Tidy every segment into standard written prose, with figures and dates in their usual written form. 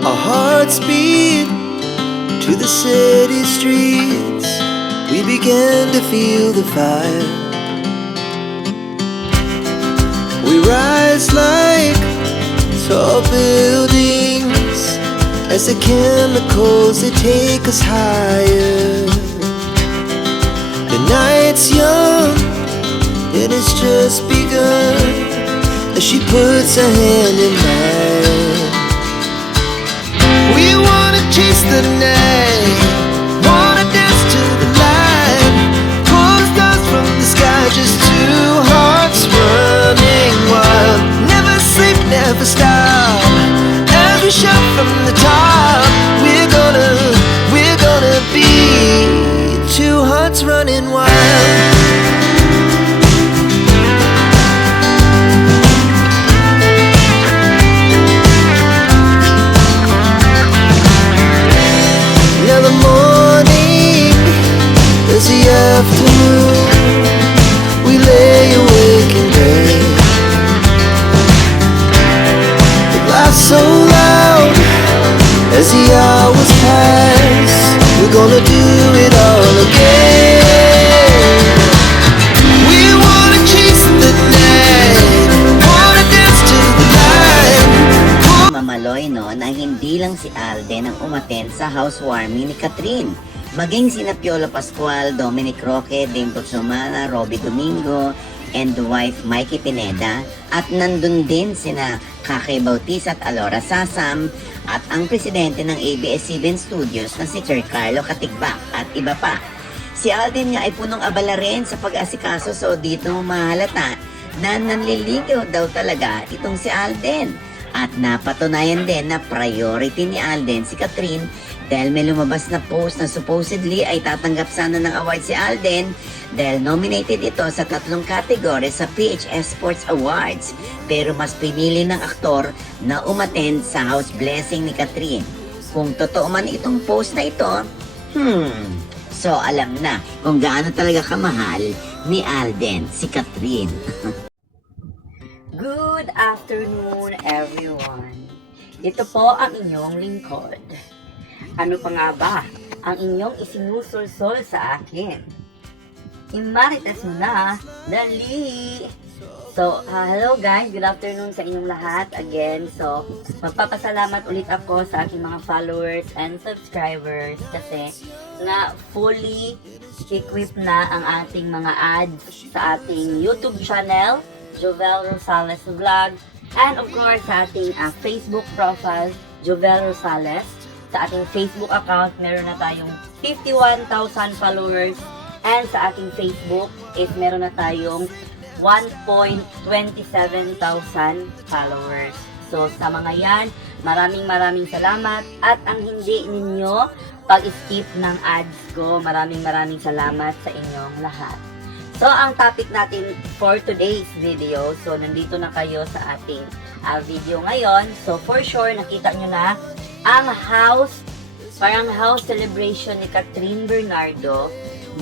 Our hearts beat to the city streets. We began to feel the fire. We rise like tall buildings as the chemicals, they take us higher. The night's young and it's just begun as she puts her hand in mine. We wanna chase the night, wanna dance to the light, pull the stars from the sky, just two hearts running wild. Never sleep, never stop, as we shout from the top. We're gonna be two hearts running wild. Now the morning is the afternoon. We lay awake in bed. The laugh so loud as the hours pass. We're gonna do it all again. We wanna chase the night, wanna dance to the light. Mamaloy no na hindi lang si Alden ang umattend sa housewarming ni Catherine. Maging sina Piolo Pascual, Dominic Roque, Dimple Sumana, Robbie Domingo, and the wife Mikey Pineda. At nandun din sina Kake Bautista at Alora Sasam at ang presidente ng ABS-CBN Studios na si Sir Carlo Katigbak at iba pa. Si Alden nga ay punong abala rin sa pag-asikaso, so dito mahalata na nanliligaw daw talaga itong si Alden. At napatunayan din na priority ni Alden si Catherine dahil may lumabas na post na supposedly ay tatanggap sana ng award si Alden dahil nominated ito sa 3 category sa PHS Sports Awards, pero mas pinili ng aktor na umattend sa house blessing ni Catherine. Kung totoo man itong post na ito, so alam na kung gaano talaga kamahal ni Alden si Catherine. Good afternoon, everyone. Ito po ang inyong lingkod. Ano pa nga ba ang inyong isinusulsol sa akin? Imarites mo na, dali! So, hello guys, good afternoon sa inyong lahat again. So, magpapasalamat ulit ako sa aking mga followers and subscribers kasi na fully equipped na ang ating mga ads sa ating YouTube channel, Jovel Rosales Vlog, and of course sa ating Facebook profile, Jovel Rosales. Sa ating Facebook account, meron na tayong 51,000 followers, and sa ating Facebook is meron na tayong 1.27,000 followers. So sa mga yan, maraming salamat, at ang hindi ninyo pag-skip ng ads ko, maraming salamat sa inyong lahat. So, ang topic natin for today's video, so nandito na kayo sa ating video ngayon. So, for sure, nakita nyo na ang parang house celebration ni Catherine Bernardo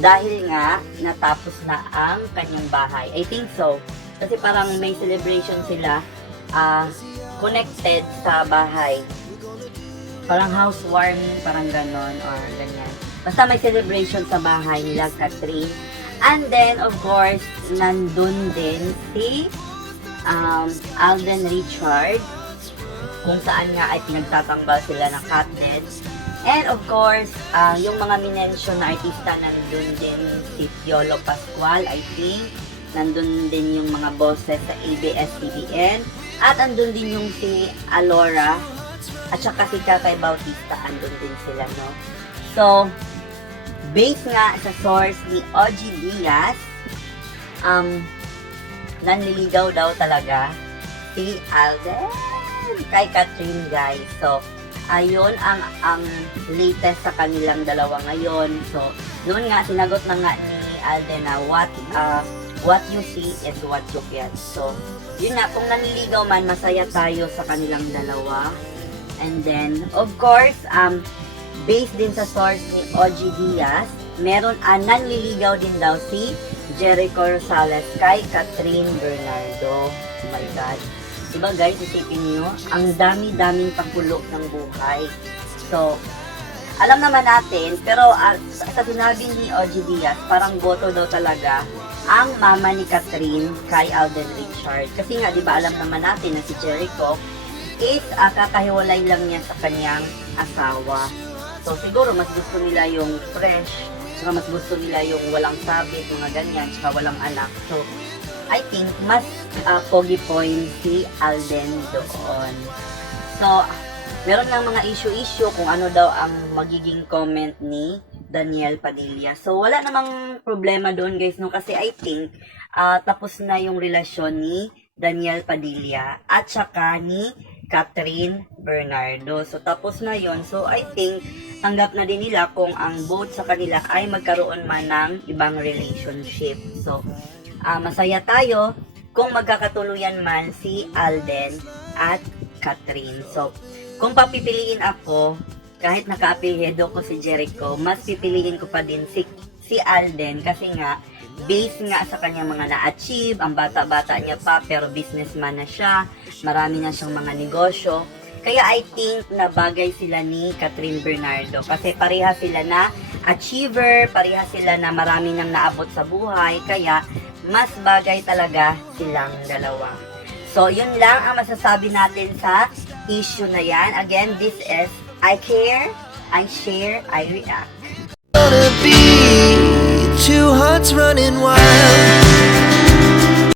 dahil nga natapos na ang kanyang bahay. I think so. Kasi parang may celebration sila connected sa bahay. Parang housewarming, parang ganon or ganyan. Basta may celebration sa bahay nila, Catherine. And then, of course, nandun din si Alden Richard, kung saan nga ay pinagtatangbal sila ng Catnets. And of course, yung mga minention na artista, nandun din si Piolo Pascual, I think. Nandun din yung mga bosses sa ABS-CBN. At andun din yung si Alora, at saka si Kake Bautista, andun din sila, no? So, based nga sa source ni OG Diaz, nanliligaw daw talaga si Alden kay Catherine, guys. So, ayun ang latest sa kanilang dalawa ngayon. So, noon nga, sinagot na nga ni Alden na what you see is what you get. So, yun nga, kung nanliligaw man, masaya tayo sa kanilang dalawa. And then, of course, based din sa source ni OG Diaz, meron nanliligaw din daw si Jericho Rosales kay Catherine Bernardo. Oh my God. Diba guys, isipin nyo, ang dami-daming pagulo ng buhay. So, alam naman natin, pero sa sinabi ni OG Diaz, parang boto daw talaga ang mama ni Catherine kay Alden Richard. Kasi nga, di ba, alam naman natin na si Jericho is kakahiwalay lang niya sa kanyang asawa. So, siguro mas gusto nila yung fresh, saka mas gusto nila yung walang sabit, mga ganyan, saka walang anak. So, I think mas pogi point si Alden doon. So, meron ng mga issue-issue kung ano daw ang magiging comment ni Daniel Padilla. So, wala namang problema doon guys, no? Kasi I think, tapos na yung relasyon ni Daniel Padilla at saka ni Catherine Bernardo. So, tapos na yon. So, I think, tanggap na din nila kung ang both sa kanila ay magkaroon man ng ibang relationship. So, masaya tayo kung magkakatuluyan man si Alden at Catherine. So, kung papipiliin ako, kahit naka-apelyido ko si Jericho, mas pipiliin ko pa din si Alden kasi nga, based nga sa kanyang mga na-achieve, ang bata-bata niya pa, pero businessman na siya, marami na siyang mga negosyo. Kaya I think na bagay sila ni Catherine Bernardo kasi pareha sila na achiever, pareha sila na marami nang naabot sa buhay, kaya mas bagay talaga silang dalawa. So, yun lang ang masasabi natin sa issue na yan. Again, this is I Care, I Share, I React. Gonna be two hearts running wild.